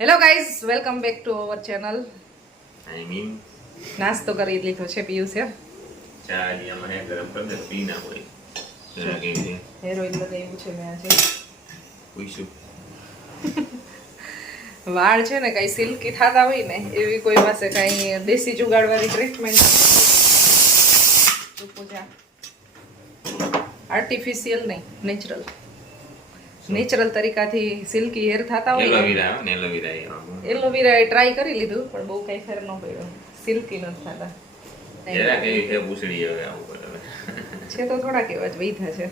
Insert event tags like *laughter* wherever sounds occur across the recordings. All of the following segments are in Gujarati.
Hello guys welcome back to our channel I mean નાસ્તો કરી લીધો છે પીયું છે ચા અમારે મને ગરમ કર દે પી ના હોય. જરા છે. લગાવ્યું છે મેં આજે. પૂછું. *laughs* વાળ છે ને કઈ સિલ્કી થતા હોય ને એવી કોઈ પાસે કઈ દેશી જુગાડવાની ટ્રીટમેન્ટ આર્ટિફિશિયલ નહીં નેચરલ નેચરલ તરીકાથી સિલ્કી હેર થતા હોય એલોવેરા એલોવેરા એ એલોવેરા ટ્રાય કરી લીધું પણ બહુ કઈ ફેર ન પડ્યો. સિલ્કી ન થતા. જરા કઈ છે પૂછડી હવે આવું છે તો થોડાક એવા જ વૈધા છે.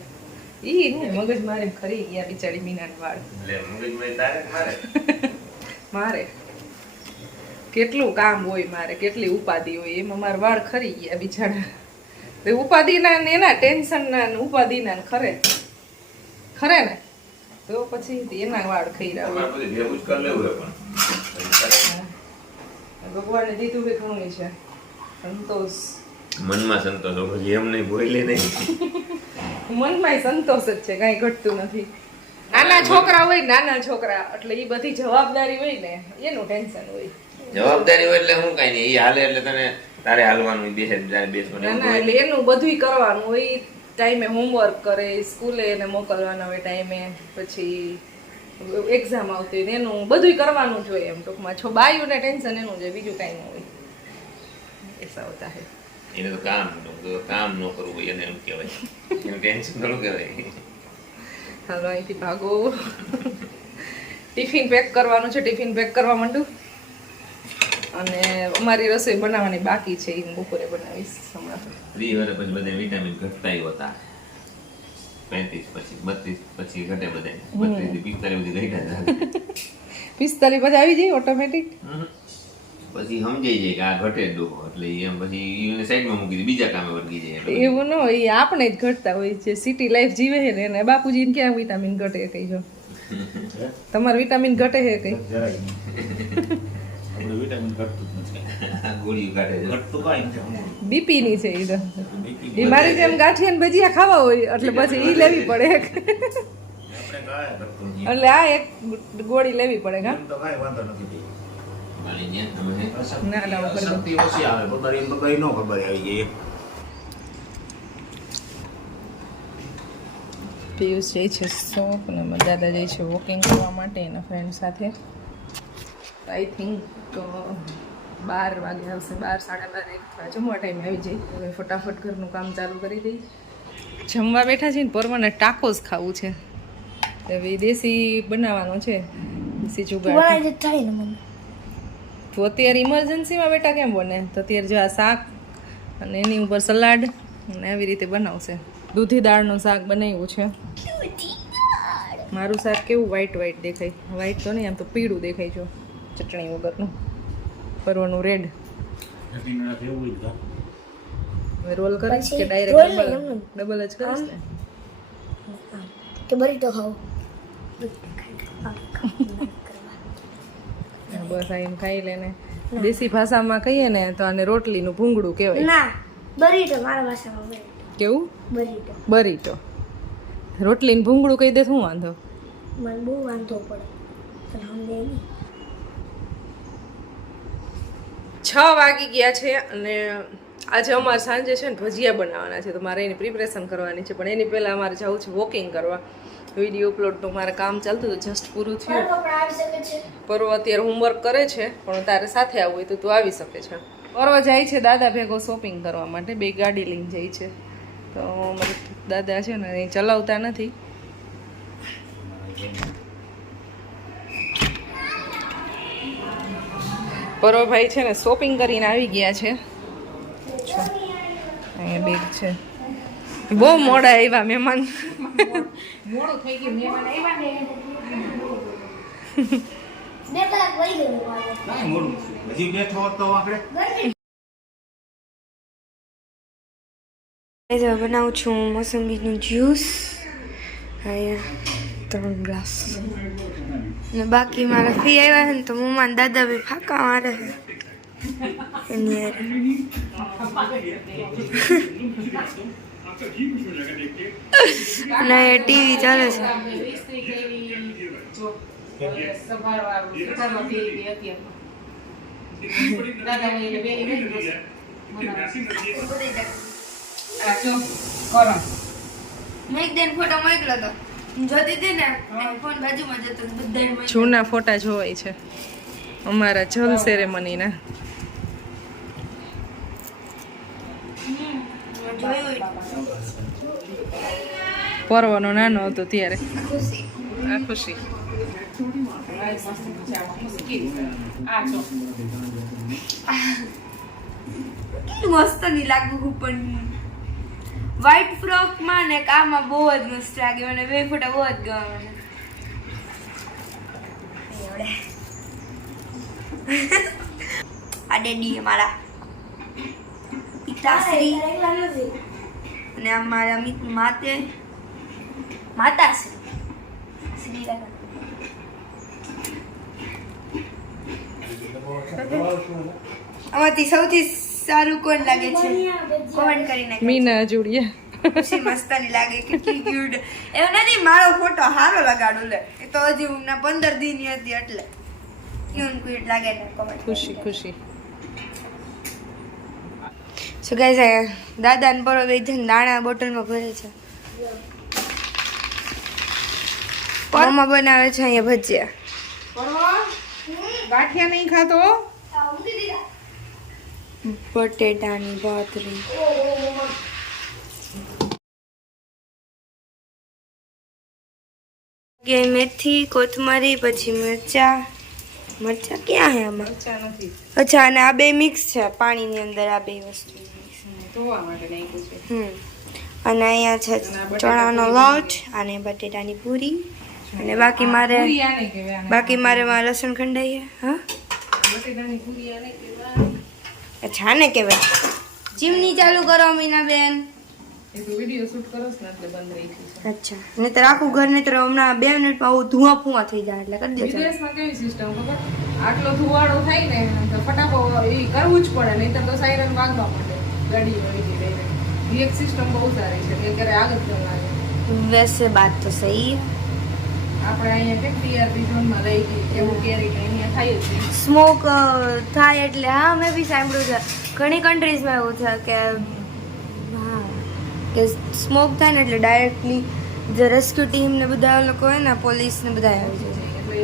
ઈ હું મગજ મારે ખરી ગયા બિચારી મીના વાળ. એટલે મગજમાં તારે મારે? *laughs* મારે. કેટલું કામ હોય મારે કેટલી ઉપાધિ હોય એમાં મારા વાળ ખરી ગયા બિચારા. તો ઉપાધિના ને એના ટેન્શનના ને ઉપાધિના ને ખરે. ખરે ને? તો પછી એના વાળ ખાઈ રહ્યા તમારે બધું ભેગું જ કરી લેવું હે પણ. ભગવાને દીધું કે ઘણું છે? સંતોષ. મનમાં સંતોષ પછી એમ નહીં બોલે નહીં. મનમાં સંતોષ જ છે કાંઈ ઘટતું નથી. નાના છોકરા હોય નાના છોકરા એટલે એ બધી જવાબદારી હોય ને એનું ટેન્શન હોય. જવાબદારી હોય એટલે હું કઈ નહીં એ હાલે એટલે તને તારે હાલવાનું બેસે તારે બેસવાનું. એટલે એનું બધુંય કરવાનું હોય ટાઈમે હોમવર્ક કરે સ્કૂલે એને મોકલવાના હોય ટાઈમે પછી એક્ઝામ આવતી હોય એનું બધુંય કરવાનું જ હોય એમ ટૂંકમાં. છો બાયુને ટેન્શન એનું છે બીજું કાંઈ ન હોય. એસા હોતા હે એને તો કામ કામ ન કરવું હોય એને એમ કહેવાય. એનું ટેન્શન થોડું કહેવાય. હાલો અહીંથી ભાગો. ટિફિન પેક કરવાનું છે ટિફિન પેક કરવા માંડું? અને અમારી રસોઈ બનાવવાની બાકી છે એ હું બપોરે બનાવીશ હમણાં. ત્રીસ વર્ષ પછી બધા વિટામિન ઘટતા હોતા. પેંત્રીસ પછી બત્રીસ પછી ઘટે બધા બત્રીસથી પિસ્તાલીસ સુધી ઘટ્યા. *laughs* પિસ્તાલીસ બધા આવી જાય ઓટોમેટિક પછી સમજાઈ જાય કે આ ઘટે ડોહો એટલે એમ પછી એને સાઈડમાં મૂકી દે બીજા કામે વર્ગી જાય એવું ન હોય એ આપણે જ ઘટતા હોય છે સિટી લાઈફ જીવે છે ને એને બાપુજીને ક્યાં વિટામિન ઘટે કઈ જો તમારે વિટામિન ઘટે છે કઈ? વિટામિન ઘટતું જ નથી. આ *laughs* ગોળીઓ કાઢે છે. ઘટતું કાંઈ નથી બીપી ની છે એ તો. એ મારી જેમ ગાંઠિયા ને ભજીયા ખાવા હોય એટલે પછી ઈ લેવી પડે. એટલે આ એક ગોળી લેવી પડે હા? તો કાંઈ વાંધો નથી મારી ન્યા તમે હે? અશક્તિ- ના, ના, ઉપર ઓછી આવે ખબર એમ તો કઈ ન ખબર આવી ગઈ. પિયુષ જાય છે શોખ અને દાદા જાય છે વોકિંગ કરવા માટે એના ફ્રેન્ડ સાથે. આઈ થિંક બાર વાગે આવશે બાર સાડા બાર એક જમવા ટાઈમે આવી જાય. હવે ફટાફટ ઘરનું કામ ચાલુ કરી દઈ. જમવા બેઠા છે ને પરમાને ટાકોસ ખાવું છે. હવે દેશી બનાવવાનો છે. દેશી જુગાડ તો અત્યારે ઇમરજન્સીમાં બેટા કેમ બને? તો અત્યારે જો આ શાક અને એની ઉપર સલાડ અને આવી રીતે બનાવશે. દૂધી દાળનું શાક બનાવ્યું છે. મારું શાક કેવું વ્હાઈટ વ્હાઈટ દેખાય. વ્હાઈટ તો નહીં આમ તો પીળું દેખાય છે ચટણી વગરનું. ફરવાનું રેડ રોલ કરીશ કે ડાયરેક્ટ ડબલ જ કરીશ ને? કે બરી તો ખાવ હા, બસ આ એમ ખાઈ લેને દેશી ભાષામાં કહીએ ને તો આને રોટલીનું ભૂંગળું કહેવાય. ના બરી મારા ભાષામાં કેવું? બરીટો. રોટલીનું ભૂંગળું કહી દે શું વાંધો? મને બહુ વાંધો પડે તને સમજે નહીં છ વાગી ગયા છે અને આજે અમારે સાંજે છે ને ભજીયા બનાવવાના છે. તો મારે એની પ્રિપરેશન કરવાની છે. પણ એની પહેલાં અમારે જવું છે વોકિંગ કરવા. વીડિયો અપલોડનું મારે કામ ચાલતું હતું જસ્ટ પૂરું થયું. પર્વ અત્યારે હોમવર્ક કરે છે પણ તારે સાથે આવવું હોય તો તું આવી શકે છે. પર્વ જાય છે દાદા ભેગો શોપિંગ કરવા માટે. બે ગાડી લઈને જાય છે. તો મારે દાદા છે ને એ ચલાવતા નથી. પર્વભાઈ છે ને શોપિંગ કરીને આવી ગયા છે. અહીંયા બેગ છે. બહુ મોડા આવ્યા મહેમાન. મોડું થઈ ગયું મહેમાન આવ્યા ને. કલાક વહી ગયું મારે કાંઈ મોડું હજી બેઠો તો આપણે આજે બનાવું છું મોસંબીનું જ્યુસ. અહીંયા ત્રણ ગ્લાસ. ને બાકી મારા ફી આવ્યા છે ને તો મમ્મા દાદા ભાઈ ફાંકા મારે છે. એની. અને ટીવી ચાલે છે. મેં એક દિન ફોટો મોકલ્યો હતો જોતી હતી ને ફોન બાજુમાં જતો બધા જૂના ફોટા જોવાય છે. અમારા જલ સેરેમનીના પર્વનો નાનો હતો ત્યારે. આ ખુશી. મસ્ત નહીં લાગુ પણ વ્હાઈટ ફ્રોકમાં ને કામાં બહુ જ મસ્ત લાગ્યું મને બે ફોટા બહુ જ ગમે. મને આ ડેડી છે મારા. પિતાશ્રી. અને આ મારા મિત માતે માતાશ્રી. શ્રી રાધા. આમાંથી સૌથી સારું કોણ લાગે છે? કોમેન્ટ કરી નાખો મીના જોડીએ ખુશી મસ્તાની લાગે કેટલી ક્યુટ એવું નથી મારો ફોટો હારો લગાડું લે. એ તો હજી હું ના પંદર દિન હતી એટલે. ક્યુટ ક્યુટ લાગે ને કોમેન્ટ ખુશી ખુશી. સો છે દાદા ને પરો બે જણ દાણા બોટલમાં ભરે છે. મમ્મા બનાવે છે અહીંયા ભજીયા. ગાંઠિયા નહીં ખાતો બટેટાની ભાતરી. કે મેથી કોથમરી પછી મરચા. મરચા ક્યાં હે આમાં? મરચા નથી. અચ્છા અને આ બે મિક્સ છે પાણીની અંદર આ બે વસ્તુ ધોવા માટે નાખ્યું છે. હમ અને અહીંયા છે ચણાનો લોટ અને બટેટાની પૂરી. અને બાકી મારે. બાકી મારે માં લસણ ખંડાઈએ હા? બટેટાની પૂરી આને કહેવાય. અચ્છા ને કહેવાય ચીમની ચાલુ કરો મીનાબેન. તો અચ્છા. નહીતર આખું ઘર નહીતર હમણાં બે મિનિટમાં આવું ધુઆ થઈ જાય એટલે કરી દેજો. વિદેશમાં કેવી સિસ્ટમ ખબર? આટલો ધુવાડો થાય ને તો ફટાકો એ કરવું જ પડે નહીં તો સાયરન વાગવા પડે ગાડી વળી ગઈ એક સિસ્ટમ બહુ સારી છે કે ક્યારે આગ જ ન લાગે. વૈસે બાત તો સહી. આપણે અહીંયા કે ટીઆરપી ઝોનમાં રહી ગઈ એવું કેરી કે અહીંયા નહીં સ્મોક થાય એટલે હા મેં બી સાંભળ્યું છે. ઘણી કન્ટ્રીઝમાં એવું છે કે હા કે સ્મોક થાય ને એટલે ડાયરેક્ટલી જે રેસ્ક્યુ ટીમ ને બધા લોકો હોય ને પોલીસ ને બધા આવી જાય.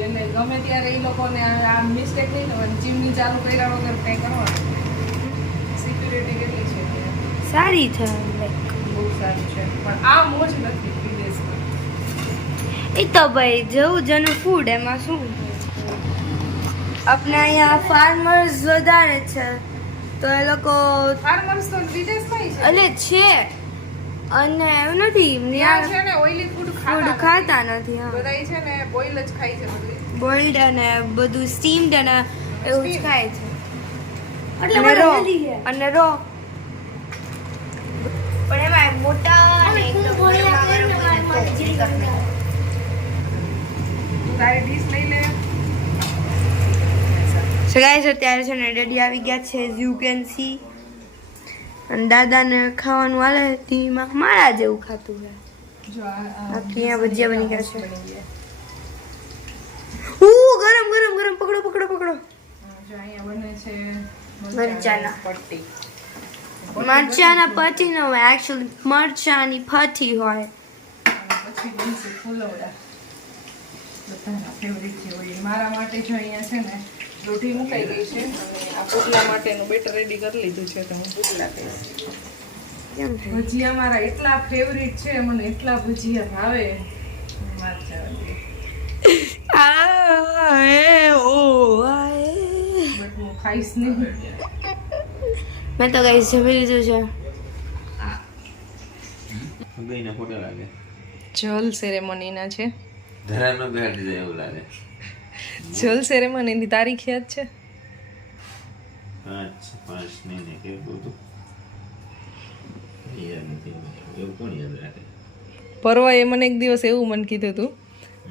એટલે ગમે ત્યારે એ લોકોને આ મિસ્ટેક થવાની ચીમની ચાલુ કર્યા વગર કંઈ કરવાનું. સિક્યુરિટી કેટલી છે સારી છે લાઈક બહુ સારી છે. પણ આ મોજ નથી વિદેશમાં. એ તો ભાઈ જેવું જેનું ફૂડ એમાં શું? આપણે અહીંયા ફાર્મર્સ વધારે છે. તો એ લોકો ફાર્મર્સ તો વિદેશમાં છે. એટલે છે. અને એવું નથી ત્યાં છે ને ઓઈલી ફૂડ ફૂડ ખાતા નથી. હા. બધાય છે ને બોઇલ જ ખાય છે બધું. બોઇલ્ડ અને બધું સ્ટીમ્ડ અને એવું જ ખાય છે. એટલે અને રો અને રો પણ એમાં મોટા અને એકદમ તારી ડીશ લઈ લે સો ગાઈસ અત્યારે છે ને ડેડી આવી ગયા છે યુ કેન સી અને દાદાને ખાવાનું હાલે ટીવીમાં મારા જેવું ખાતું અહીંયા ભજીયા બની ગયા છે. ઉ ગરમ ગરમ ગરમ પકડો પકડો પકડો. હા, મરચાંના. પટ્ટી. મરચાના પટી ન હોય એકચ્યુઅલી મરચાની ફટી હોય. પછી ફૂલવડા. બધાના ફેવરિટ જે હોય મારા માટે જો અહીંયા છે ને રોટી મુકાઈ ગઈ છે. અને આ પુડલા માટેનું બેટર રેડી કરી લીધું છે તો હું પુડલા કહીશ કેમ ભજીયા મારા એટલા ફેવરિટ છે મને એટલા ભજીયા ભાવે. મેં તો કઈ જમી લીધું છે. ગઈને ફોટો લાગે. જલ સેરેમનીના છે. ધરામ ન બેહાડી જાય એવું લાગે. જલ સેરેમનીની તારીખ યાદ છે? પાંચ પાંચ નહીં ને કે બધું યાદ નથી એવું કોણ યાદ રાખે? પરવાએ મને એક દિવસ એવું મન કીધું હતું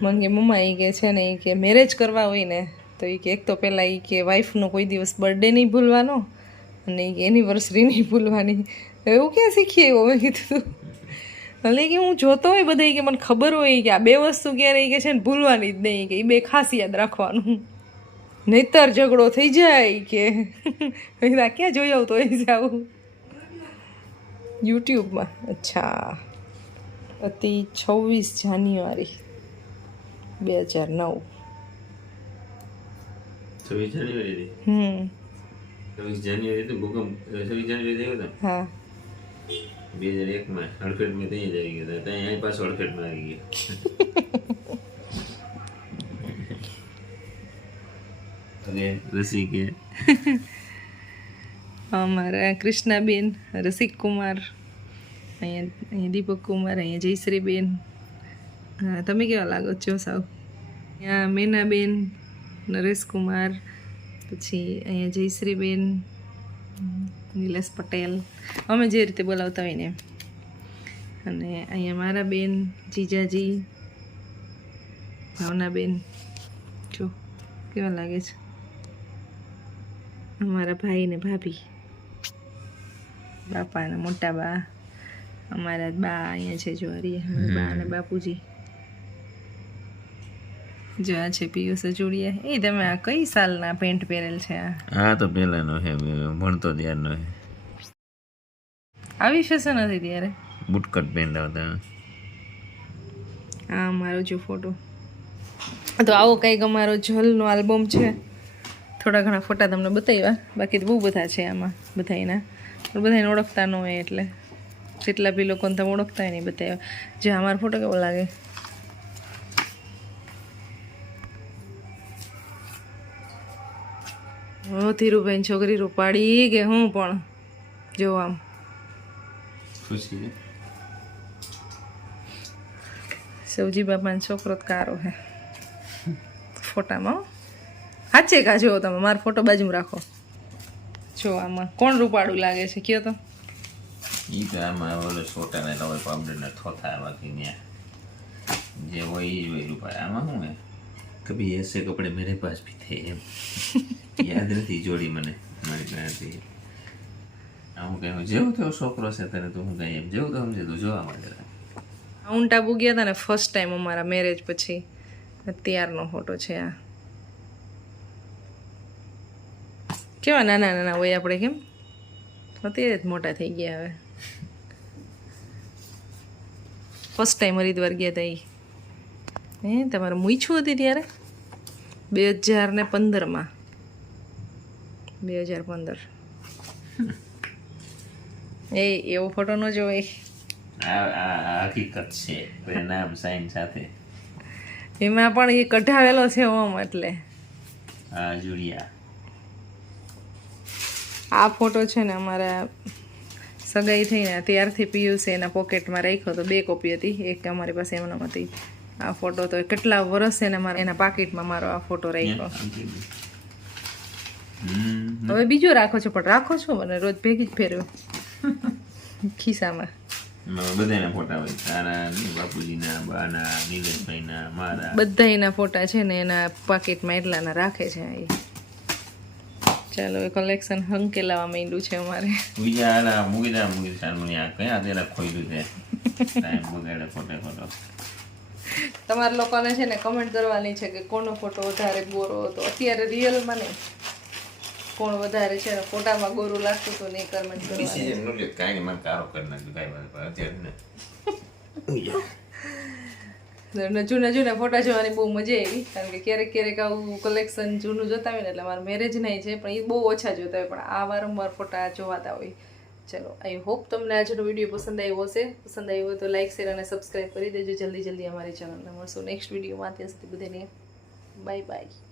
મને કે મમ્મા એ કે છે ને એ કે મેરેજ કરવા હોય ને તો એ કે એક તો પહેલાં એ કે વાઈફનો કોઈ દિવસ બર્થડે નહીં ભૂલવાનો અને એનિવર્સરી નહીં ભૂલવાની. એવું ક્યાં શીખીએ એવું મેં કીધું હતું એટલે કે હું જોતો હોય બધા કે મને ખબર હોય કે આ બે વસ્તુ ક્યારે કે છે ને ભૂલવાની જ નહીં કે એ બે ખાસ યાદ રાખવાનું. નહીતર ઝઘડો થઈ જાય કે *laughs* ક્યાં જોઈ આવતો છે આવું. યુટ્યુબમાં. અચ્છા. હતી છવ્વીસ જાન્યુઆરી બે હજાર નવ. છવ્વીસ જાન્યુઆરી હમ. છવ્વીસ જાન્યુઆરી તો ભૂકંપ છવ્વીસ જાન્યુઆરી થયો હતો? હા. બે હજાર એકમાં હડફેટમાં ત્યાં જ આવી ગયા હતા. ત્યાં અહીં પાછો હડફેટમાં આવી ગયા. રસી કે અમારા કૃષ્ણાબેન રસિક કુમાર અહીંયા અહીંયા દીપક કુમાર અહીંયા જયશ્રીબેન. હા તમે કેવા લાગો છો સાવ? અહીંયા મેનાબેન નરેશ કુમાર પછી અહીંયા જયશ્રીબેન. નિલેશ પટેલ. અમે જે રીતે બોલાવતા હોય ને. અને અહીંયા મારા બેન, જીજાજી, ભાવનાબેન, જો, કેવા લાગે છે? અમારા ભાઈ ને ભાભી. બાપા અને મોટા બા. અમારા બા અહીંયા છે, જો હરીએ બા અને બાપુજી. જો આ છે પિયુષ જોડિયા એ તમે આ કઈ સાલના પેન્ટ પહેરેલ છે આ? હા તો પહેલાનો છે ભણતો ત્યારનો છે. આવી ફેશન હતી ત્યારે? બુટકટ પહેરતા હતા આ મારો જો ફોટો. તો આવો કંઈક અમારો જલનો આલ્બમ છે. થોડા ઘણા ફોટા તમને બતાવ્યા. બાકી તો બહુ બધા છે આમાં બધાયના. પણ બધાને ઓળખતા ન હોય એટલે. જેટલા બી લોકોને તમે ઓળખતા હોય ને બતાવ્યા. જે અમારો ફોટો કેવો લાગે? હો ધીરુભાઈ છોકરી રૂપાડી કે હું પણ? જો આમ. ખુશી. સૌજી બાપાનો છોકરો કારો હે. ફોટામાં હો. સાચે કા જો તમે? મારો ફોટો બાજુમાં રાખો. જો આમાં. કોણ રૂપાડું લાગે છે? કયો તો. ઈ તો આમાં ઓલો છોટા ને હોય પાવડર ને થોથા બાકી જે હોય ઈ જ હોય રૂપાય આમાં શું હે કભી એસે કપડે મેરે પાસ ભી થે એમ. *laughs* યાદ નથી જોડી મને મારી પાસેથી આ હું કહ્યું જેવો તેવો છોકરો છે તને તો હું કહી એમ જેવું તો સમજે તું જોવા માટે. માઉન્ટ આબુ ગયા હતા ને ફર્સ્ટ ટાઈમ અમારા મેરેજ પછી. અત્યારનો ફોટો છે આ. કેવા નાના નાના હોય આપણે કેમ? અત્યારે જ મોટા થઈ ગયા હવે. *laughs* ફર્સ્ટ ટાઈમ હરિદ્વાર ગયા હતા એ હે તમારે મૂછું હતી ત્યારે? બે હજાર ને પંદરમાં. બે હજાર પંદર. એ એવો ફોટો ન આ હકીકત છે નામ સાઈન સાથે. એમાં પણ એ કઢાવેલો છે ઓમ એટલે. આ જુડિયા. આ ફોટો છે ને અમારા સગાઈ થઈને ત્યારથી પીયુસી એના પોકેટમાં રાખ્યો તો બે કોપી હતી એક અમારી પાસે એમનામ હતી. આ ફોટો તો કેટલા વર્ષ એને મારા એના પાકીટમાં મારો આ ફોટો રાખ્યો. હવે બીજો રાખો છો પણ રાખો છો મને રોજ ભેગી જ ફેરવ્યો ખિસ્સામાં. બધાના ફોટા હોય. તારા બાપુજીના બાના નીલેશભાઈના મારા. બધા એના ફોટા છે ને એના પાકીટમાં એટલાના રાખે છે એ ચાલો એ કલેક્શન હંકેલાવા માંડ્યું છે અમારે. બીજા આલા મૂકી દા મૂકી દા. મને આ કયા તેલા ખોઈલું છે? *laughs* ટાઈમ બગાડે ખોટે ખોટો તમારા લોકોને છે ને કમેન્ટ કરવાની છે કે કોનો ફોટો વધારે ગોરો હતો. અત્યારે રિયલમાં નહીં. કોણ વધારે છે ને ફોટામાં ગોરું લાગતું હતું નહીં કમેન્ટ કરવાની. કાંઈ મને કારો કરી નાખ્યું કાંઈ અત્યારે ને. જૂના જૂના ફોટા જોવાની બહુ મજા આવી કારણ કે ક્યારેક ક્યારેક આવું કલેક્શન જૂનું જોતા હોય ને એટલે મારા મેરેજ નહીં છે પણ એ બહુ ઓછા જોતા હોય પણ આ વારંવાર ફોટા જોવાતા હોય. ચલો આઈ હોપ તમને આજનો વીડિયો પસંદ આવ્યો હશે. પસંદ આવ્યો હોય તો લાઈક શેર અને સબસ્ક્રાઈબ કરી દેજો. જલ્દી જલ્દી અમારી ચેનલને મળશું નેક્સ્ટ વિડીયોમાં. ત્યાં સુધી બધાને બાય બાય